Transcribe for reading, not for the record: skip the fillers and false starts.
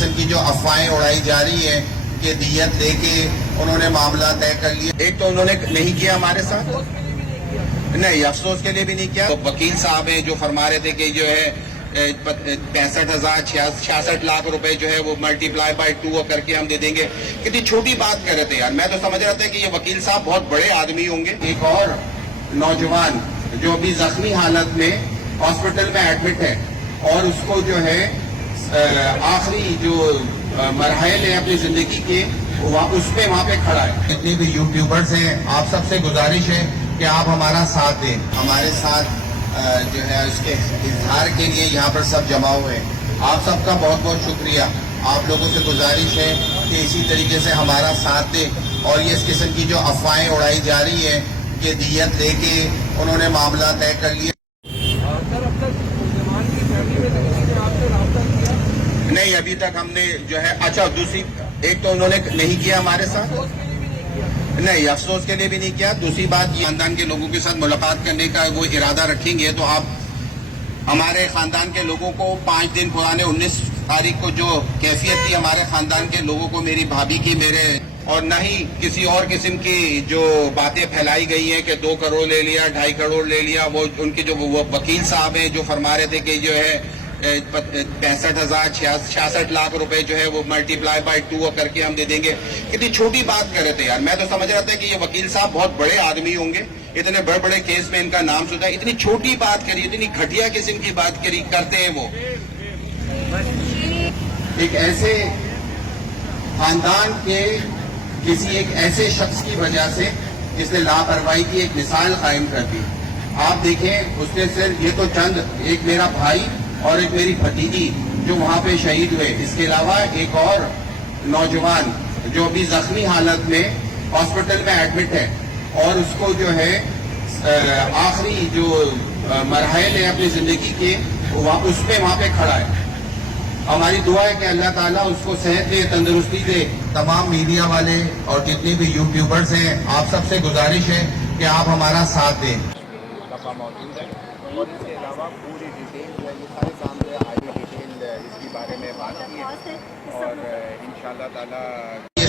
قسم کی جو افواہیں اڑائی جا رہی ہیں کہ دیت دے کے انہوں نے معاملہ طے کر لیا. ایک تو انہوں نے نہیں کیا ہمارے ساتھ, نہیں افسوس کے لیے بھی نہیں کیا. وکیل صاحب ہیں جو فرما رہے تھے کہ جو ہے 65,000 66 لاکھ روپے جو ہے وہ ملٹی پلائی بائی 2 کر کے ہم دے دیں گے. کتنی چھوٹی بات کر رہے تھے یار. میں تو سمجھ رہا تھا کہ یہ وکیل صاحب بہت بڑے آدمی ہوں گے. ایک اور نوجوان جو ابھی زخمی حالت میں ہاسپٹل میں ایڈمٹ ہے اور اس کو جو ہے آخری جو مراحل ہیں اپنی زندگی کے اس پہ وہاں پہ کھڑا ہے. جتنے بھی یوٹیوبرز ہیں آپ سب سے گزارش ہے کہ آپ ہمارا ساتھ دیں. ہمارے ساتھ جو ہے اس کے اظہار کے لیے یہاں پر سب جمع ہوئے ہیں. آپ سب کا بہت بہت شکریہ. آپ لوگوں سے گزارش ہے کہ اسی طریقے سے ہمارا ساتھ دیں اور یہ اس قسم کی جو افواہیں اڑائی جا رہی ہیں کہ دیت دے کے انہوں نے معاملہ طے کر لیا. نہیں ابھی تک ہم نے جو ہے اچھا دوسری ایک تو انہوں نے نہیں کیا ہمارے ساتھ, نہیں افسوس کے لیے بھی نہیں کیا. دوسری بات یہ خاندان کے لوگوں کے ساتھ ملاقات کرنے کا وہ ارادہ رکھیں گے تو آپ ہمارے خاندان کے لوگوں کو 5 دن پرانے 19 تاریخ کو جو کیفیت تھی ہمارے خاندان کے لوگوں کو, میری بھابھی کی, میرے اور نہ ہی کسی اور قسم کی جو باتیں پھیلائی گئی ہیں کہ 2 کروڑ لے لیا 2.5 کروڑ لے لیا. وہ ان کے جو وہ وکیل صاحب ہیں جو فرما رہے تھے کہ جو ہے 65,000 66 لاکھ روپے جو ہے وہ ملٹی پلائی بائی 2 کر کے ہم دے دیں گے. کتنی چھوٹی بات کر رہے تھے یار. میں تو سمجھ رہا تھا کہ یہ وکیل صاحب بہت بڑے آدمی ہوں گے. اتنے بڑے بڑے کیس میں ان کا نام سنا. اتنی چھوٹی بات کری, اتنی گھٹیا قسم کی بات کری کرتے ہیں وہ. ایک ایسے خاندان کے کسی ایک ایسے شخص کی وجہ سے جس نے لاپرواہی کی ایک مثال قائم کر دی. آپ دیکھیں اس نے صرف یہ تو چند, ایک میرا بھائی اور ایک میری بھتیجی جو وہاں پہ شہید ہوئے, اس کے علاوہ ایک اور نوجوان جو ابھی زخمی حالت میں ہاسپٹل میں ایڈمٹ ہے اور اس کو جو ہے آخری جو مراحل ہیں اپنی زندگی کے اس پہ وہاں پہ کھڑا ہے. ہماری دعا ہے کہ اللہ تعالیٰ اس کو صحت دے, تندرستی دے. تمام میڈیا والے اور جتنے بھی یوٹیوبرز ہیں آپ سب سے گزارش ہے کہ آپ ہمارا ساتھ دیں. موجود ہے اور اس کے علاوہ پوری ڈیٹیل جو ہے یہ سارے کام جو ہے آئی ڈیٹیل اس کے بارے میں بات کی ہے اور انشاءاللہ تعالیٰ